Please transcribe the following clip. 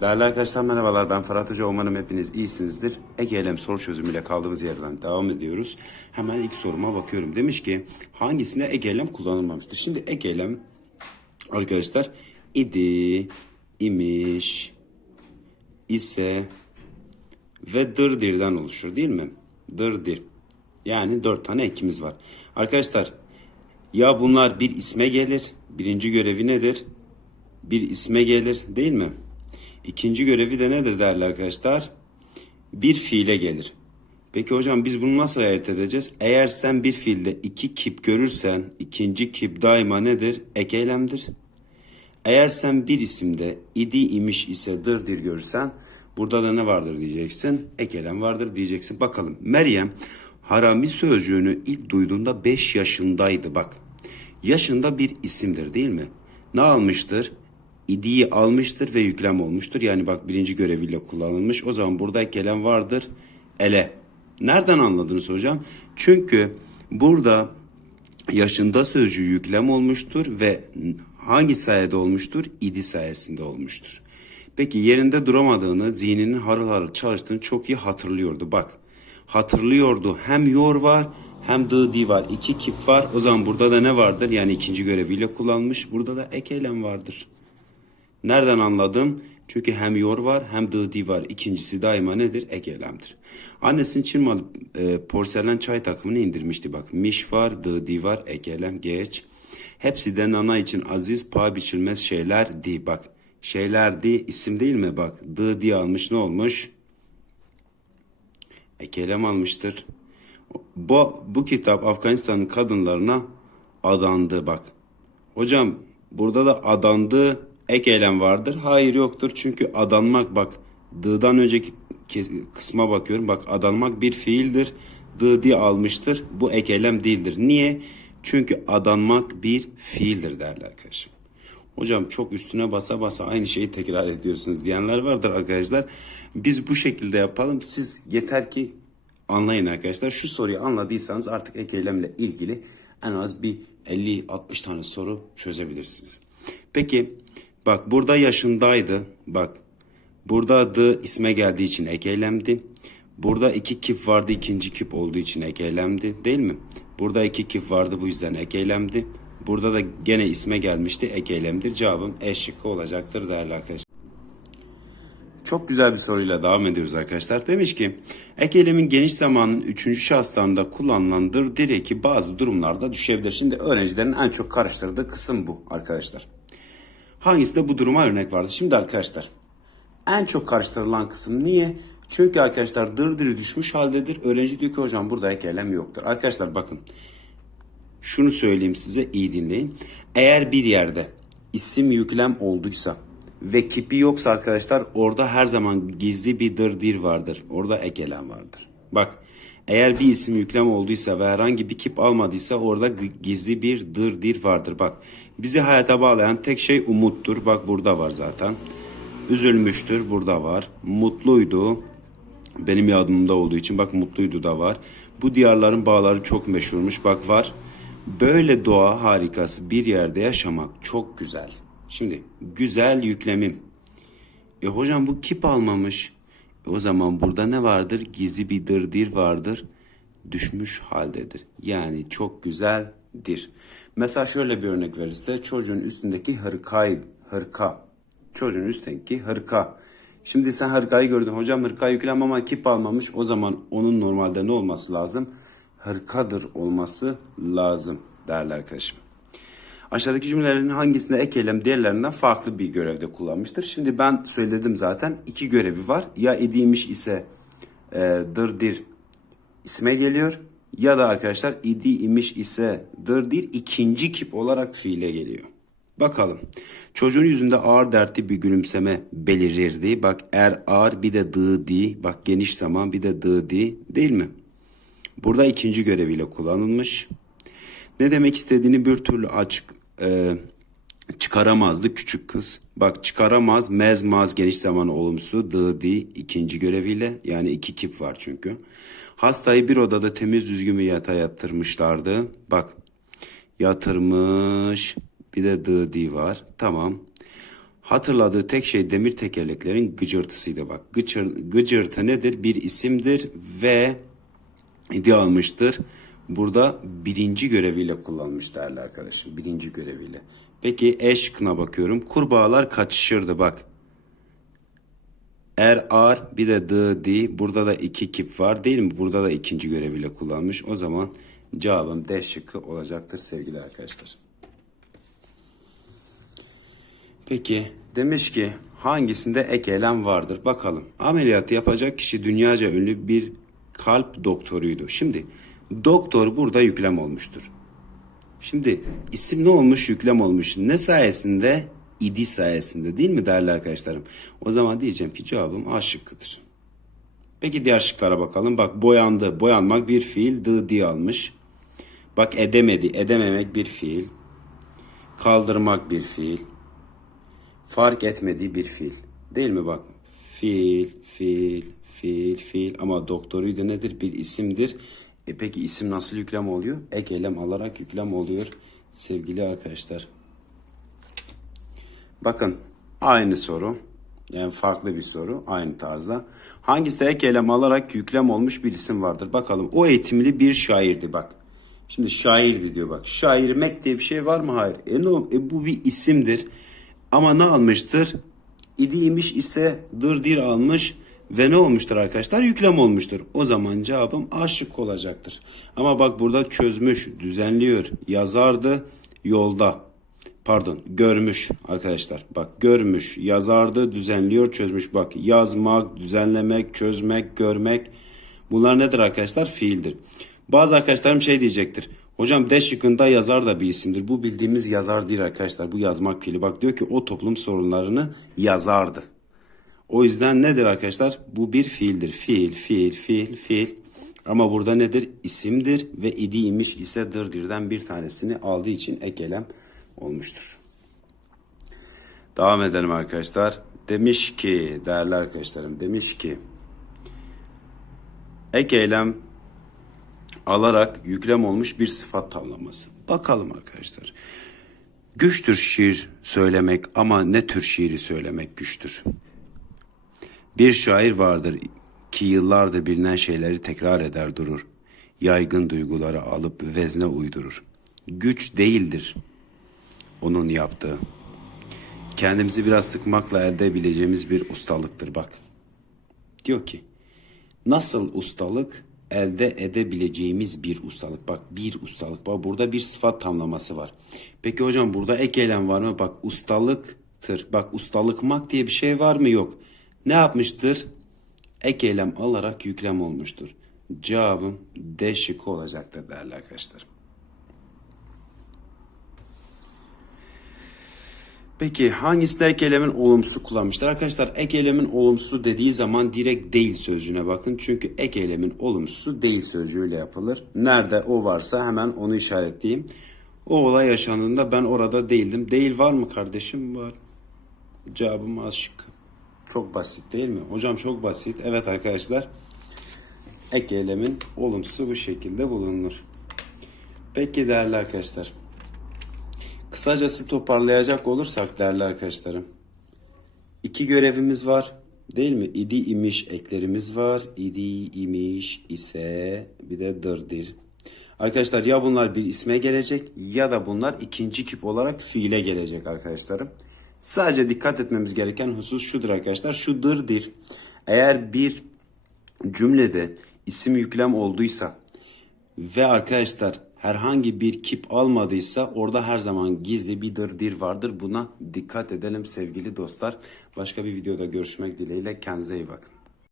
Değerli arkadaşlar merhabalar ben Ferhat Hoca umarım hepiniz iyisinizdir. Ege'lem soru çözümüyle kaldığımız yerden devam ediyoruz. Hemen ilk soruma bakıyorum. Demiş ki hangisinde Ege'lem kullanılmamıştır? Şimdi Ege'lem arkadaşlar idi, imiş, ise ve dırdirden oluşur değil mi? Dırdir. Yani dört tane ekimiz var. Arkadaşlar ya bunlar bir isme gelir. Birinci görevi nedir? Bir isme gelir değil mi? İkinci görevi de nedir değerli arkadaşlar? Bir fiile gelir. Peki hocam biz bunu nasıl ayırt edeceğiz? Eğer sen bir fiilde iki kip görürsen ikinci kip daima nedir? Ek eylemdir. Eğer sen bir isimde idi imiş ise dırdır görürsen burada da ne vardır diyeceksin? Ek eylem vardır diyeceksin. Bakalım Meryem harami sözcüğünü ilk duyduğunda 5 yaşındaydı bak. Yaşında bir isimdir değil mi? Ne almıştır? İdiyi almıştır ve yüklem olmuştur. Yani bak birinci göreviyle kullanılmış. O zaman burada eylem vardır. Ele. Nereden anladınız hocam? Çünkü burada yaşında sözcüğü yüklem olmuştur ve hangi sayede olmuştur? İdi sayesinde olmuştur. Peki yerinde duramadığını, zihninin harıl harıl çalıştığını çok iyi hatırlıyordu. Bak hatırlıyordu. Hem yor var hem dı di var. İki kip var. O zaman burada da ne vardır? Yani ikinci göreviyle kullanmış. Burada da ek vardır. Nereden anladım? Çünkü hem yor var hem dı di var. İkincisi daima nedir? Ek. Annesinin Çin malı e, porselen çay takımını indirmişti. Bak miş var, dı di var, ek geç. Hepsi de nana için aziz, paha biçilmez şeyler di. Bak şeyler di isim değil mi? Bak dı di almış ne olmuş? Ek almıştır. Bu, bu kitap Afganistan'ın kadınlarına adandı bak. Hocam burada da adandı ek eylem vardır. Hayır yoktur çünkü adanmak bak dı'dan önceki kısma bakıyorum. Bak adanmak bir fiildir. Dı diye almıştır. Bu ek eylem değildir. Niye? Çünkü adanmak bir fiildir değerli arkadaşım. Hocam çok üstüne basa basa aynı şeyi tekrar ediyorsunuz diyenler vardır arkadaşlar. Biz bu şekilde yapalım. Siz yeter ki anlayın arkadaşlar. Şu soruyu anladıysanız artık ek eylemle ilgili en az bir 50-60 tane soru çözebilirsiniz. Peki bak burada yaşındaydı. Bak burada adı isme geldiği için ek. Burada iki kip vardı ikinci kip olduğu için ek değil mi? Burada iki kip vardı bu yüzden ek. Burada da gene isme gelmişti ek eylemdir. Cevabım E şıkkı olacaktır değerli arkadaşlar. Çok güzel bir soruyla devam ediyoruz arkadaşlar. Demiş ki ek geniş zamanın üçüncü şahıslarında kullanılandır direki bazı durumlarda düşebilir. Şimdi öğrencilerin en çok karıştırdığı kısım bu arkadaşlar. Hangisi de bu duruma örnek vardı? Şimdi arkadaşlar en çok karıştırılan kısım niye? Çünkü arkadaşlar dırdırı düşmüş haldedir. Öğrenci diyor ki hocam burada ek eylem yoktur. Arkadaşlar bakın şunu söyleyeyim size iyi dinleyin. Eğer bir yerde isim yüklem olduysa ve kipi yoksa arkadaşlar orada her zaman gizli bir dırdir vardır. Orada ek eylem vardır. Bak eğer bir isim yüklem olduysa ve herhangi bir kip almadıysa orada gizli bir dırdir vardır. Bak bizi hayata bağlayan tek şey umuttur. Bak burada var zaten. Üzülmüştür burada var. Mutluydu. Benim yardımımda olduğu için bak mutluydu da var. Bu diyarların bağları çok meşhurmuş bak var. Böyle doğa harikası bir yerde yaşamak çok güzel. Şimdi güzel yüklemim. E hocam bu kip almamış. E o zaman burada ne vardır? Gizli bir dırdir vardır. Düşmüş haldedir. Yani çok güzeldir. Mesela şöyle bir örnek verirse çocuğun üstündeki hırkay, hırka. Çocuğun üstündeki hırka. Şimdi sen hırkayı gördün. Hocam hırka yüklem ama kip almamış. O zaman onun normalde ne olması lazım? Hırkadır olması lazım değerli arkadaşım. Aşağıdaki cümlelerin hangisinde ek eylem diğerlerinden farklı bir görevde kullanmıştır? Şimdi ben söyledim zaten iki görevi var. Ya idiymiş ise e, dırdir isme geliyor ya da arkadaşlar idi imiş ise dırdir ikinci kip olarak fiile geliyor. Bakalım. Çocuğun yüzünde ağır dertli bir gülümseme belirirdi. Bak er ağır bir de dı di. Bak geniş zaman bir de dı di değil mi? Burada ikinci göreviyle kullanılmış. Ne demek istediğini bir türlü açık e, çıkaramazdı küçük kız. Bak çıkaramaz, mez maz geniş zamanı olumsuz, dı di ikinci göreviyle yani iki kip var çünkü. Hastayı bir odada temiz düzgün bir yatağa yatırmışlardı. Bak yatırmış bir de dı di var tamam. Hatırladığı tek şey demir tekerleklerin gıcırtısıydı bak. Gıcır, gıcırtı nedir? Bir isimdir ve hediye almıştır. Burada birinci göreviyle kullanmış değerli arkadaşım. Birinci göreviyle. Peki eşkına bakıyorum. Kurbağalar kaçışırdı bak. Er ar bir de dı di. Burada da iki kip var değil mi? Burada da ikinci göreviyle kullanmış. O zaman cevabım D şıkkı olacaktır sevgili arkadaşlar. Peki demiş ki hangisinde ek eylem vardır? Bakalım. Ameliyatı yapacak kişi dünyaca ünlü bir kalp doktoruydu. Şimdi doktor burada yüklem olmuştur. Şimdi isim ne olmuş? Yüklem olmuş. Ne sayesinde? İdi sayesinde değil mi değerli arkadaşlarım? O zaman diyeceğim ki cevabım A şıkkıdır. Peki diğer şıklara bakalım. Bak boyandı. Boyanmak bir fiil. Dı diye almış. Bak edemedi. Edememek bir fiil. Kaldırmak bir fiil. Fark etmediği bir fiil. Değil mi bak? Fiil, fiil, fiil, fiil. Ama doktoruydu nedir? Bir isimdir. E peki isim nasıl yüklem oluyor? Ek eylem alarak yüklem oluyor sevgili arkadaşlar. Bakın aynı soru. Yani farklı bir soru aynı tarzda. Hangisinde ek eylem alarak yüklem olmuş bir isim vardır? Bakalım o eğitimli bir şairdi bak. Şimdi şairdi diyor bak. Şairmek diye bir şey var mı? Hayır. E, no, e bu bir isimdir. Ama ne almıştır? İdiymiş ise dırdir almış ve ne olmuştur arkadaşlar? Yüklem olmuştur. O zaman cevabım A şıkkı olacaktır. Ama bak burada çözmüş, düzenliyor, yazardı, yolda. Pardon, görmüş arkadaşlar. Bak görmüş, yazardı, düzenliyor, çözmüş. Bak yazmak, düzenlemek, çözmek, görmek. Bunlar nedir arkadaşlar? Fiildir. Bazı arkadaşlarım şey diyecektir. Hocam D şıkkında yazar da bir isimdir. Bu bildiğimiz yazar değil arkadaşlar. Bu yazmak fiili. Bak diyor ki o toplum sorunlarını yazardı. O yüzden nedir arkadaşlar? Bu bir fiildir. Fiil, fiil, fiil, fiil. Ama burada nedir? İsimdir ve idiymiş ise dırdirden bir tanesini aldığı için ekelem olmuştur. Devam edelim arkadaşlar. Demiş ki değerli arkadaşlarım demiş ki ek eylem alarak yüklem olmuş bir sıfat tavlaması. Bakalım arkadaşlar. Güçtür şiir söylemek ama ne tür şiiri söylemek güçtür. Bir şair vardır ki yıllardır bilinen şeyleri tekrar eder durur. Yaygın duyguları alıp vezne uydurur. Güç değildir onun yaptığı. Kendimizi biraz sıkmakla elde edebileceğimiz bir ustalıktır bak. Diyor ki nasıl ustalık elde edebileceğimiz bir ustalık. Bak bir ustalık. Bak burada bir sıfat tamlaması var. Peki hocam burada ek eylem var mı? Bak ustalıktır. Bak ustalıkmak diye bir şey var mı? Yok. Ne yapmıştır? Ek eylem alarak yüklem olmuştur. Cevabım D şıkkı olacaktır değerli arkadaşlar. Peki hangisinde ek eylemin olumsuz kullanmışlar? Arkadaşlar ek eylemin olumsuz dediği zaman direkt değil sözcüğüne bakın. Çünkü ek eylemin olumsuzu değil sözcüğüyle yapılır. Nerede o varsa hemen onu işaretleyeyim. O olay yaşandığında ben orada değildim. Değil var mı kardeşim? Var. Cevabım az şık. Çok basit değil mi? Hocam çok basit. Evet arkadaşlar. Ek eylemin olumsuzu bu şekilde bulunur. Peki değerli arkadaşlar. Kısacası toparlayacak olursak değerli arkadaşlarım. İki görevimiz var. Değil mi? İdi imiş eklerimiz var. İdi imiş ise bir de dırdır. Arkadaşlar ya bunlar bir isme gelecek ya da bunlar ikinci kip olarak fiile gelecek arkadaşlarım. Sadece dikkat etmemiz gereken husus şudur arkadaşlar. Şu dırdır. Eğer bir cümlede isim yüklem olduysa ve arkadaşlar herhangi bir kip almadıysa orada her zaman gizli bir dırdır vardır. Buna dikkat edelim sevgili dostlar. Başka bir videoda görüşmek dileğiyle kendinize iyi bakın.